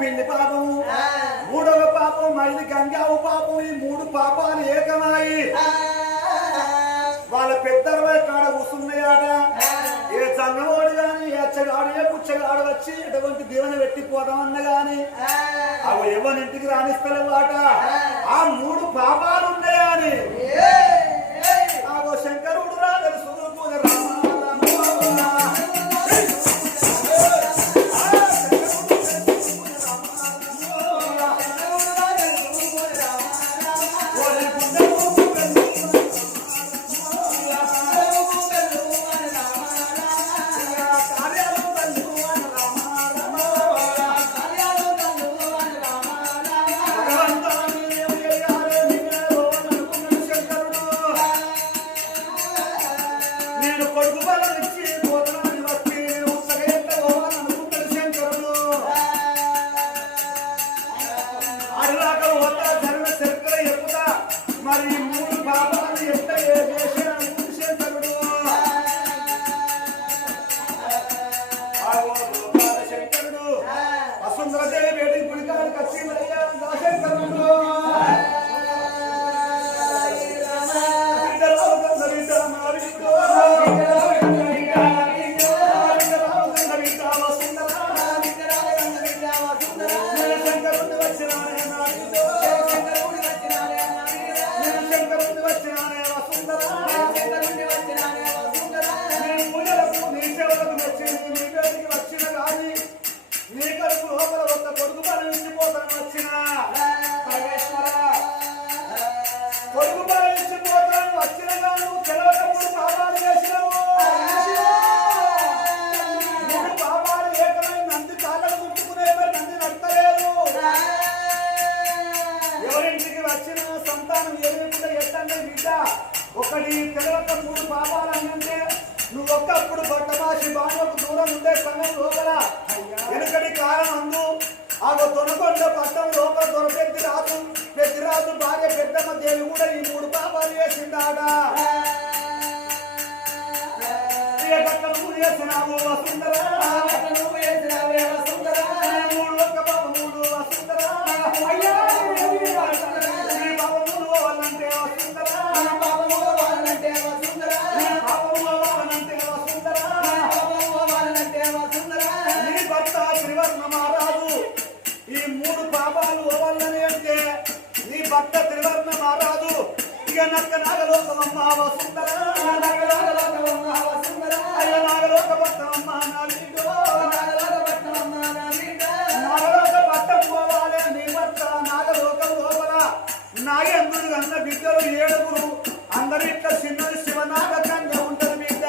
పిండి పాపము మూడవ పాపం మైది గంగావు పాపం ఈ మూడు పాపాలు ఏకమాయి వాళ్ళ పెద్దరవై కాడ కూసున్నాయాట ఏ చన్నవాడు గాని అచ్చగాడు ఏ పుచ్చగాడు వచ్చి ఎటువంటి దీవెన పెట్టిపోదామన్న గాని అవి ఎవరింటికి రాణిస్తలేవాట ఆ మూడు పాపాలు ఉన్నాయని ఆగో శంకరుడు రా తెలుసు ఒకటి తెలవక మూడు పాపాలంటే నువ్వు ఒక్కప్పుడు బట్టమాసి బాణకు దూరం ఉండే సమయం లోపల వెనుకటి కారణందు ఆ దొనకొండ పట్టం లోపల పెద్దిరాజు భార్య పెద్దమ్మ దేవి కూడా ఈ మూడు పాపాలు చేసిందాడ నువ్వు చేసినావు వసుంధరా మూడు ఒక్క పాప మూడు వసుంధరా భక్త త్రివర్ణ మారాదు ఇక నక్క నాగలోకమమ్మ వసుంధరా అయ్య నాగలోక భక్తమమ్మ నాగలోక భక్తం పోవాలి నీ భర్త నాగలోకం లోపల నాగేంద్రుడు అన్న బిడ్డలు 7 అందరిట్ల చిన్నది శివనాగ కన్య ఉంటది బిడ్డ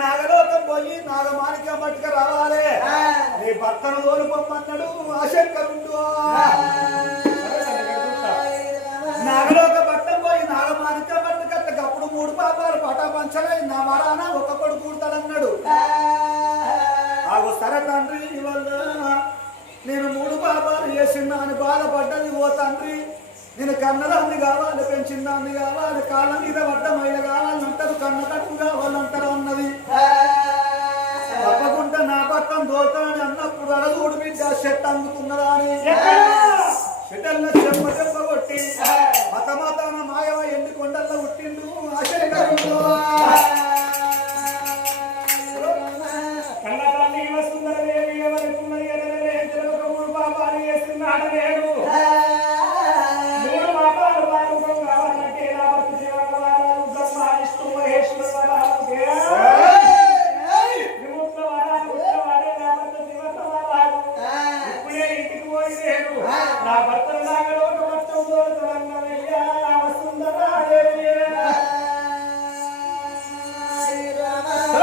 నాగలోకం పోయి నాగమాణిక్యం పట్టుక రావాలి నీ భర్తను తోలుకోమన్నాడు ఆశంకరుడు నాగలోక పట్టం పోయి నాగమాణిక్యం పట్టుకట్టక అప్పుడు 3 పాపాలు పటాపంచలై నా మరాన ఒక కొడుకు కూడతాడన్నాడు ఆగు సరే తండ్రి వల్ల నేను 3 పాపాలు చేసినా అని బాధపడ్డది ఓ తండ్రి నేను కన్నదాన్ని కావాలి పెంచిందాన్ని కావాలి కాళ్ళ మీద పడ్డ మైల కావాలంటారు కన్న కట్టు కావాలంటారు అన్నది తప్పకుండా నా పట్టం దోతాని అన్నప్పుడు అడగూడు బిడ్డ షెట్ అందుకున్నదా అని షెటల్ని చెంప కొట్టి మతమాతాన మాయవ ఎండి కొండల్లో నా భర్త నాగలోక పట్టం తోడుతానయ్యా వసుంధరాదేవి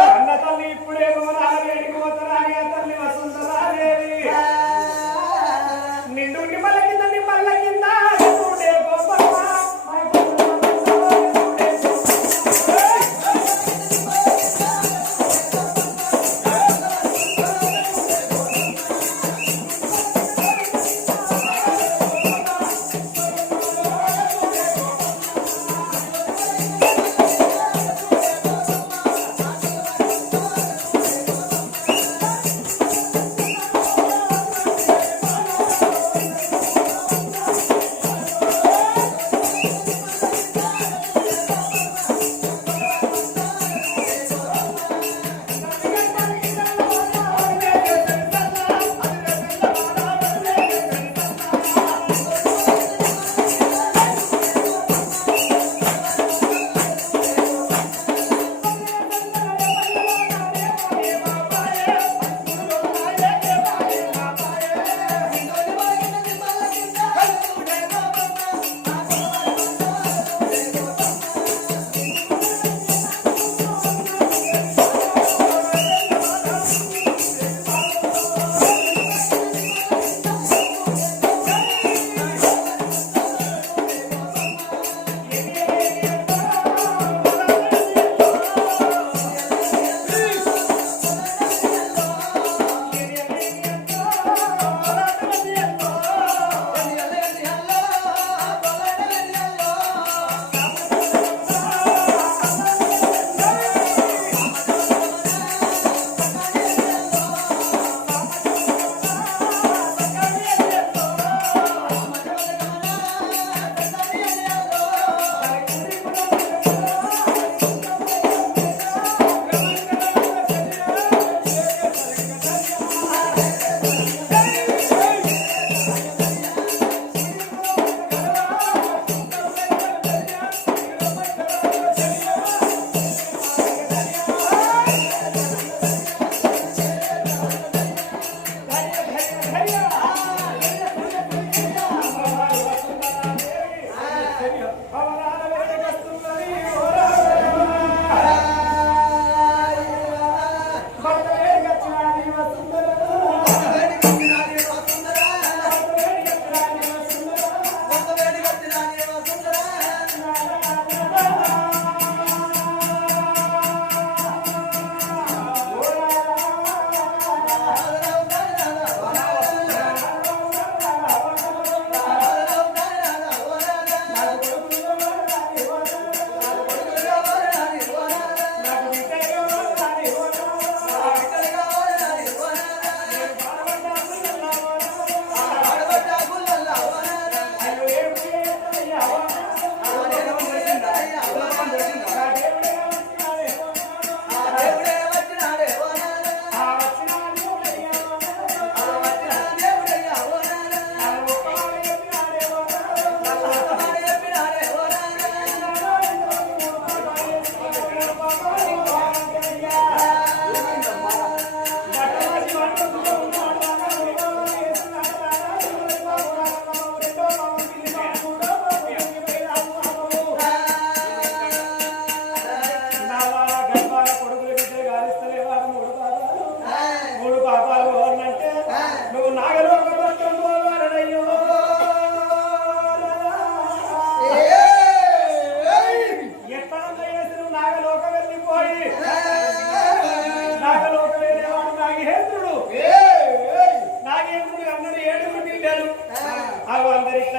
అన్న తల్లి ఇప్పుడేమో నాగేడికి పోతారాని ఆ తల్లి వసుంధరాదేవి నిండు నిమ్మల కింద చూడే గోపమ్మ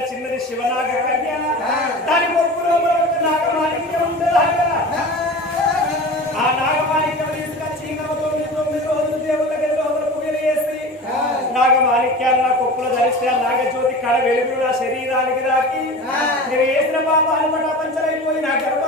చిన్నది శివనాగ కళ్యాణ దాని మొక్కులో నాగమాణిక్యం ఉండదు ఆ నాగమాణిక్యం తీసుకొచ్చి 9 రోజులు దేవుళ్ళ రోజుల పూజలు చేసి నాగమాణిక్యాలు నా కొప్పులు ధరిస్తే నాగజ్యోతి కళ వెలుగులు నా శరీరానికి దాకి నేను వేసిన పాపాలు పటాపంచలైపోయి నా గర్భ